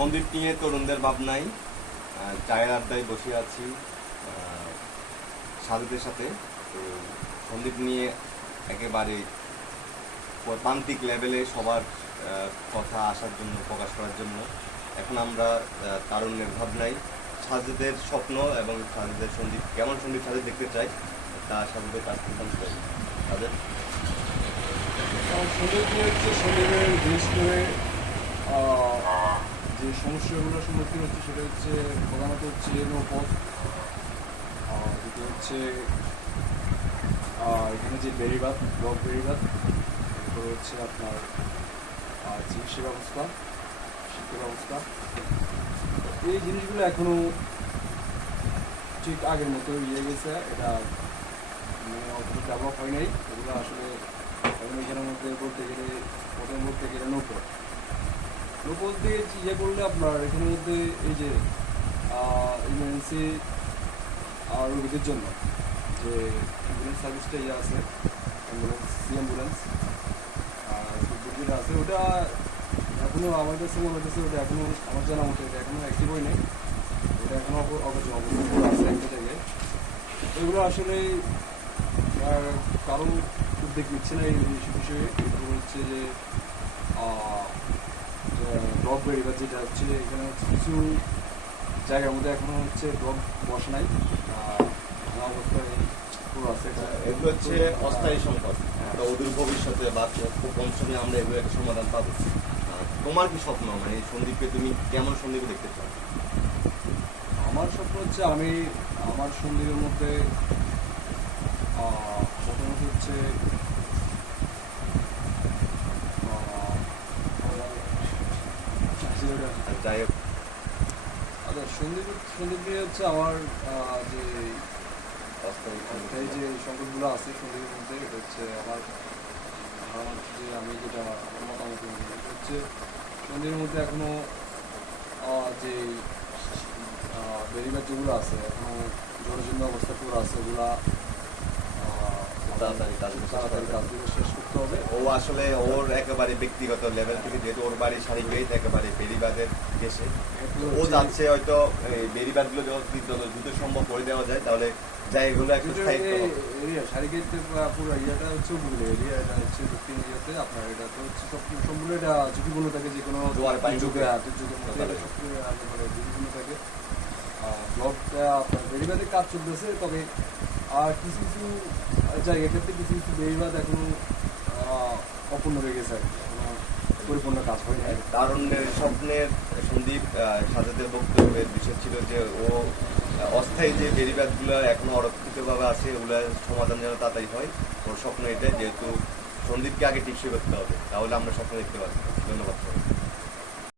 সন্দীপ নিয়ে তরুণদের ভাবনায় চায়ের আড্ডায় বসে আছি সাধুদের সাথে। তো সন্দীপ নিয়ে একেবারে প্রান্তিক লেভেলে সবার কথা আসার জন্য, প্রকাশ করার জন্য এখন আমরা তারুণ্যের ভাবনায় সাধুদের স্বপ্ন এবং সাধুদের সন্দীপ কেমন সন্দীপ সাধু দেখতে চাই তা সাধুদের কাছ থেকে জানতে চাই। তাদের সন্দীপ নিয়ে হচ্ছে সন্দীপের বিশেষ করে যে সমস্যাগুলোর সম্মুখীন হচ্ছে সেটা হচ্ছে প্রধানত হচ্ছে নৌপথ, যেটা হচ্ছে এখানে যে বেড়িবাঁধ, ব্লক বেড়িবাঁধ, এরপরে হচ্ছে আপনার চিকিৎসা ব্যবস্থা, শিক্ষা ব্যবস্থা, এই জিনিসগুলো এখনও ঠিক আগের মতো ইয়ে গেছে। এটা মানে অতটা ডেভেলপ হয় নাই। এগুলো আসলে এখন এখানের মধ্যে বলতে গেলে নৌপথ দিয়ে ইয়ে করলে আপনার এখানের মধ্যে এই যে ইমার্জেন্সি রোগীদের জন্য যে অ্যাম্বুলেন্স সার্ভিসটা ইয়ে আছে, অ্যাম্বুলেন্স যেটা আছে, ওটা এখনও আমার কাছে মনে হচ্ছে ওটা এখনও আমার জানা মতো এটা এখনও অ্যাক্টিভ হয় নাই। ওটা এখনও অবশ্যই আছে একটা জায়গায়। এগুলো আসলে কারো উদ্যোগ নিচ্ছে না এই বিষয়ে। এগুলো হচ্ছে যে ব্লক বেড়িবাঁধ যেটা হচ্ছে, এখানে হচ্ছে কিছু জায়গার মধ্যে এখনো হচ্ছে ব্লক বসে নাই, অবস্থায় পুরো আছে। এগুলো হচ্ছে অস্থায়ী সংকট, তো অদূর ভবিষ্যতে বা খুব কম সময়ে আমরা এগুলো একটা সমাধান পাবো। তোমার কি স্বপ্ন, মানে এই সন্দীপকে তুমি কেমন সন্দীপ দেখতে চাও? আমার স্বপ্ন হচ্ছে আমি আমার সন্দীপের মধ্যে প্রথমত হচ্ছে যাই হোক, আচ্ছা, সন্দীপ নিয়ে হচ্ছে আমার যে অস্থায়ী যে সংকটগুলো আছে সন্দীপের মধ্যে, এটা হচ্ছে আমার ধারণা হচ্ছে যে আমি যেটা আমার মতামত হচ্ছে সন্দীপের মধ্যে এখনও যে বেড়িবাঁধ যেগুলো আছে এখনও জরাজীর্ণ অবস্থা পুরো আছে, ওগুলা তাড়াতাড়ি কাজগুলো শেষ করতে হবে। ও আসলে ওর একেবারে ব্যক্তিগত লেভেল থেকে, যেহেতু ওর বাড়ি সারিগেট একেবারে বেড়িবাঁধের দেশে, ও যাচ্ছে হয়তো বেড়িবাঁধগুলো যত দ্রুত সম্ভব করে দেওয়া যায়, তাহলে যাই এগুলো একটু এরিয়া সারিগেট পুরো এরিয়াটা হচ্ছে উপকূল এরিয়া, এটা হচ্ছে দক্ষিণ এরিয়াতে আপনার এটা তো হচ্ছে সম্পূর্ণ এটা ঝুঁকিপূর্ণ থাকে, যে কোনো দুর্যোগের মধ্যে ঝুঁকিপূর্ণ থাকে। ব্লকটা আপনার বেড়িবাঁধে কাজ চলতেছে, তবে আর কিছু কিছু জায়গার ক্ষেত্রে কিছু কিছু বেড়িবাঁধ এখনো অপূর্ণ রয়ে গেছে আর কি, এখনো পরিপূর্ণ কাজ হয় না। তারুণ্যের স্বপ্নের সন্দীপ সাজাদের বক্তব্যের বিষয় ছিল যে ও অস্থায়ী যে বেড়িবাঁধগুলো এখনো অরক্ষিতভাবে আছে, ওগুলোর সমাধান যেন তাড়াতাড়ি হয়। ওর স্বপ্ন এটাই, যেহেতু সন্দীপকে আগে টিকসই করতে হবে, তাহলে আমরা স্বপ্ন দেখতে পাচ্ছি। ধন্যবাদ।